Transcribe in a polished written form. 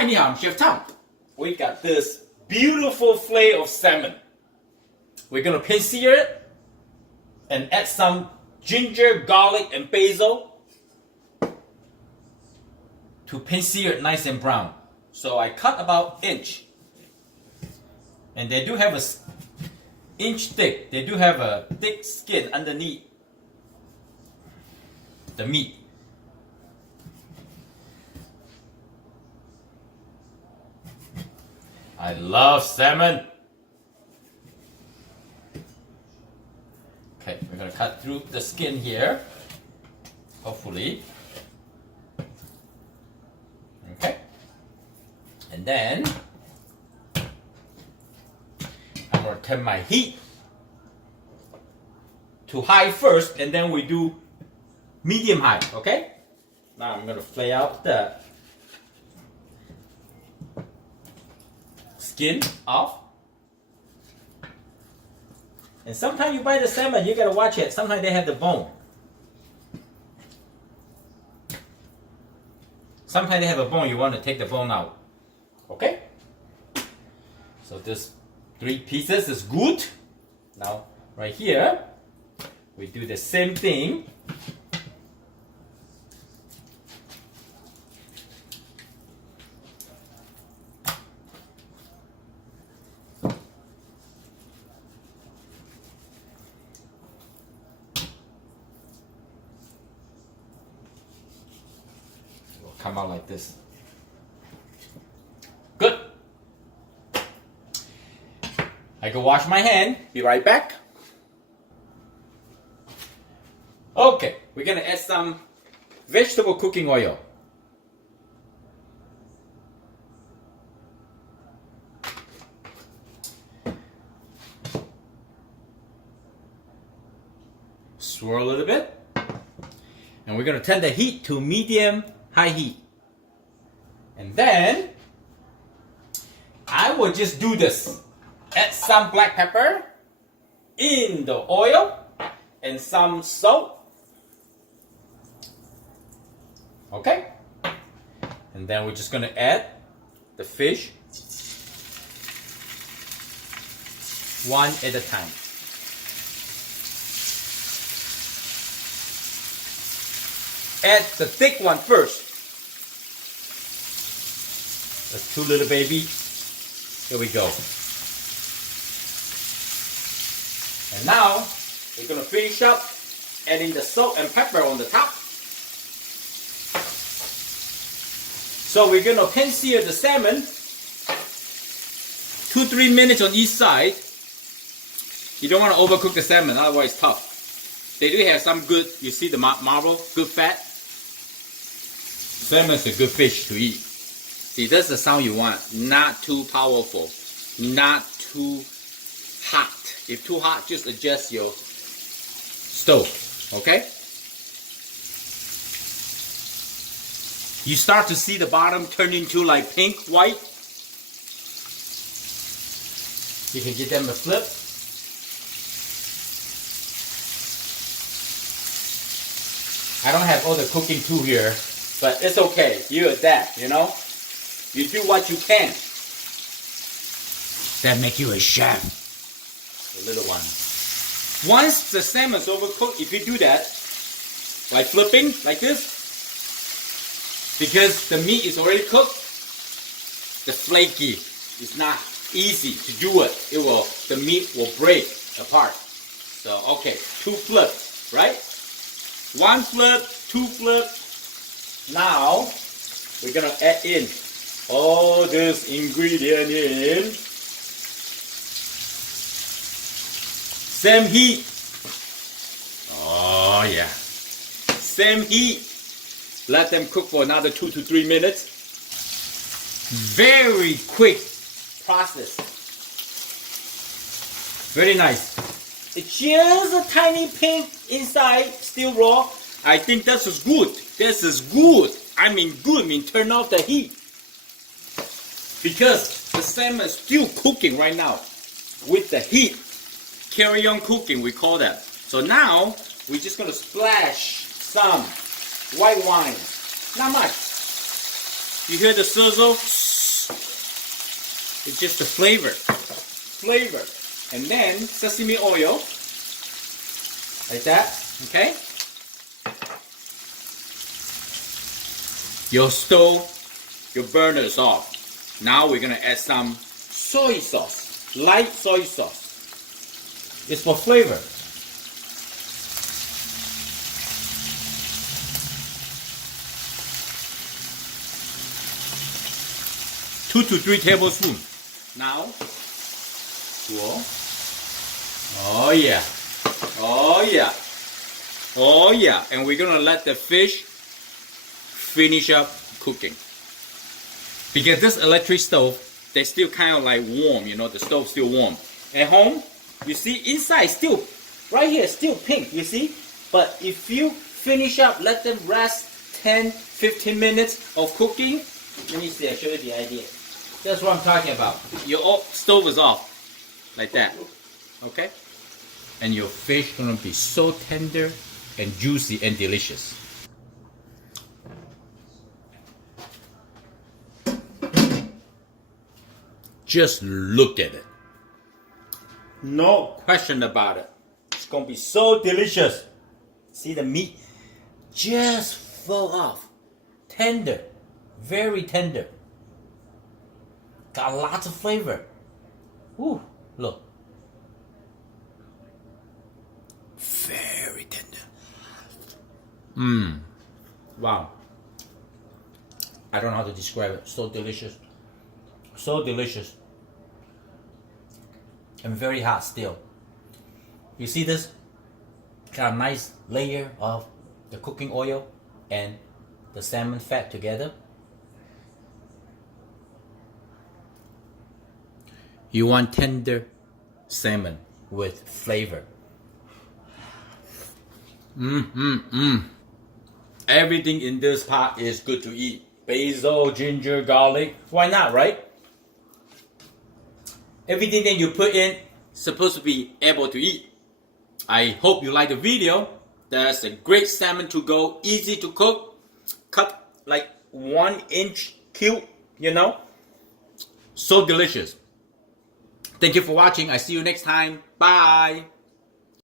Hi, ni hao, I'm Chef Tom. We got this beautiful fillet of salmon. We're gonna pan sear it and add some ginger, garlic, and basil to pan sear it nice and brown. So I cut about inch, and they do have a inch thick. They do have a thick skin underneath the meat. I love salmon. Okay, we're gonna cut through the skin here, hopefully. Okay, and then I'm gonna turn my heat to high first, and then we do medium high. Okay, now I'm gonna flay out the skin off. And sometimes you buy the salmon, you gotta watch it. Sometimes they have the bone. Sometimes they have a bone, you want to take the bone out. Okay? So this 3 pieces is good. Now, right here, we do the same thing. Come out like this. Good. I go wash my hand. Be right back. Okay, we're gonna add some vegetable cooking oil. Swirl a little bit. And we're gonna turn the heat to medium high heat. And then I will just do this. Add some black pepper in the oil and some salt. Okay? And then we're just gonna add the fish one at a time. Add the thick one first. That's 2 little baby. Here we go. And now we're gonna finish up adding the salt and pepper on the top. So we're gonna pan sear the salmon 2-3 minutes on each side. You don't want to overcook the salmon, otherwise it's tough. They do have some good, you see the marble, good fat. Salmon is a good fish to eat. See, that's the sound you want. Not too powerful. Not too hot. If too hot, just adjust your stove. Okay? You start to see the bottom turn into like pink, white. You can give them a flip. I don't have all the cooking tool here, but it's okay. You adapt, you know? You do what you can. That make you a chef. The little one. Once the salmon's overcooked, if you do that, like flipping, like this, because the meat is already cooked, the flaky is not easy to do it. The meat will break apart. So, okay, 2 flips, right? 1 flip, 2 flip. Now, we're gonna add in all this ingredient in. Same heat. Oh yeah. Same heat. Let them cook for another 2 to 3 minutes. Very quick process. Very nice. It's just a tiny pink inside, still raw. I think this is good. This is good. I mean good, turn off the heat. Because the salmon is still cooking right now with the heat. Carry on cooking, we call that. So now, we're just gonna splash some white wine. Not much. You hear the sizzle? It's just the flavor. And then sesame oil. Like that, okay? Your stove, your burner is off. Now we're gonna add some soy sauce, light soy sauce. It's for flavor. Two to 3 tablespoons. Now, whoa. Oh yeah. Oh yeah. Oh yeah. And we're gonna let the fish finish up cooking. Because this electric stove, they're still kind of like warm, you know, the stove's still warm. At home, you see inside still, right here, still pink, you see? But if you finish up, let them rest 10-15 minutes of cooking. Let me see, I'll show you the idea. That's what I'm talking about. Your stove is off, like that, okay? And your fish gonna be so tender and juicy and delicious. Just look at it. No question about it. It's gonna be so delicious. See the meat just fall off. Tender, very tender. Got lots of flavor. Ooh, look. Very tender. Wow. I don't know how to describe it. So delicious. So delicious. And very hot still. You see this? Got a nice layer of the cooking oil and the salmon fat together. You want tender salmon with flavor. Everything in this pot is good to eat. Basil, ginger, garlic. Why not, right? Everything that you put in supposed to be able to eat. I hope you like the video. That's a great salmon to go, easy to cook. Cut like 1-inch cube, you know. So delicious. Thank you for watching. I see you next time. Bye.